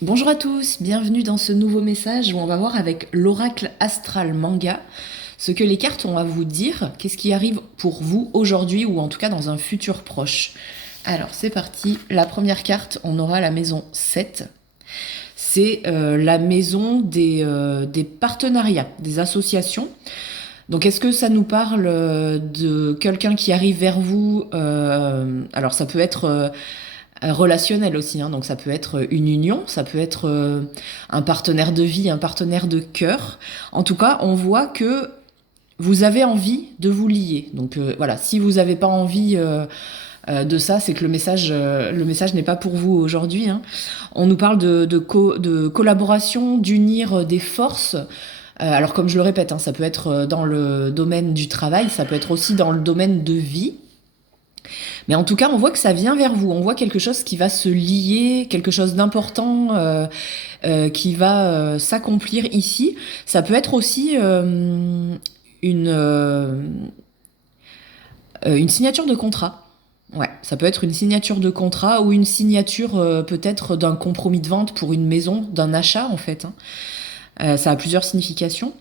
Bonjour à tous, bienvenue dans ce nouveau message où on va voir avec l'oracle astral manga ce que les cartes ont à vous dire, qu'est-ce qui arrive pour vous aujourd'hui ou en tout cas dans un futur proche. Alors c'est parti, la première carte, on aura la maison 7. C'est la maison des partenariats, des associations. Donc est-ce que ça nous parle de quelqu'un qui arrive vers vous alors ça peut être relationnel aussi, hein, donc ça peut être une union, ça peut être un partenaire de vie, un partenaire de cœur. En tout cas, on voit que vous avez envie de vous lier. Donc voilà, si vous n'avez pas envie de ça, c'est que le message n'est pas pour vous aujourd'hui, hein. On nous parle de collaboration, d'unir des forces. Alors comme je le répète, hein, ça peut être dans le domaine du travail, ça peut être aussi dans le domaine de vie. Mais en tout cas, on voit que ça vient vers vous. On voit quelque chose qui va se lier, quelque chose d'important qui va s'accomplir ici. Ça peut être aussi une signature de contrat. Ouais, ça peut être une signature de contrat ou une signature peut-être d'un compromis de vente pour une maison, d'un achat en fait, hein. Ça a plusieurs significations.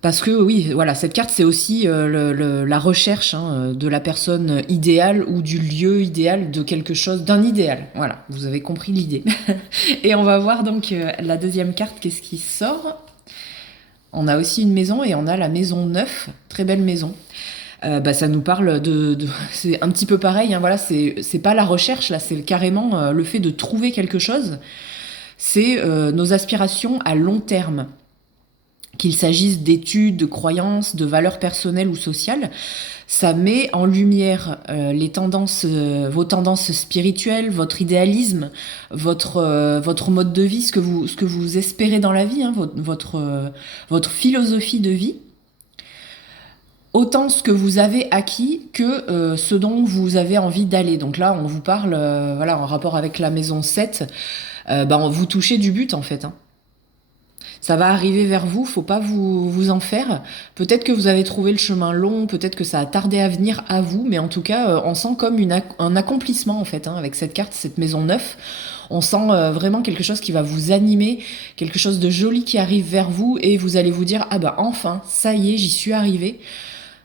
Parce que oui, voilà, cette carte, c'est aussi la recherche, hein, de la personne idéale ou du lieu idéal, de quelque chose, d'un idéal. Voilà, vous avez compris l'idée. Et on va voir donc la deuxième carte, qu'est-ce qui sort. On a aussi une maison et on a la maison 9, très belle maison. Ça nous parle c'est un petit peu pareil, hein, voilà, c'est pas la recherche, là, c'est carrément le fait de trouver quelque chose. C'est nos aspirations à long terme, qu'il s'agisse d'études, de croyances, de valeurs personnelles ou sociales. Ça met en lumière vos tendances spirituelles, votre idéalisme, votre mode de vie, ce que vous espérez dans la vie, hein, votre philosophie de vie. Autant ce que vous avez acquis que ce dont vous avez envie d'aller. Donc là, on vous parle, voilà, en rapport avec la maison 7, vous touchez du but en fait, hein. Ça va arriver vers vous, faut pas vous en faire. Peut-être que vous avez trouvé le chemin long, peut-être que ça a tardé à venir à vous, mais en tout cas, on sent comme un accomplissement en fait, hein, avec cette carte, cette maison 9. On sent vraiment quelque chose qui va vous animer, quelque chose de joli qui arrive vers vous et vous allez vous dire ah bah enfin, ça y est, j'y suis arrivé.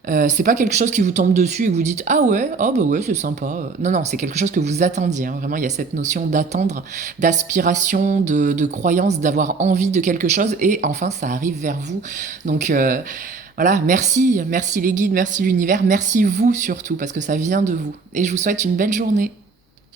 C'est pas quelque chose qui vous tombe dessus et que vous dites ah ouais, oh bah ouais, c'est sympa. Non, non, c'est quelque chose que vous attendiez, hein. Vraiment, il y a cette notion d'attendre, d'aspiration, de croyance, d'avoir envie de quelque chose et enfin, ça arrive vers vous. Donc voilà, merci les guides, merci l'univers, merci vous surtout parce que ça vient de vous. Et je vous souhaite une belle journée.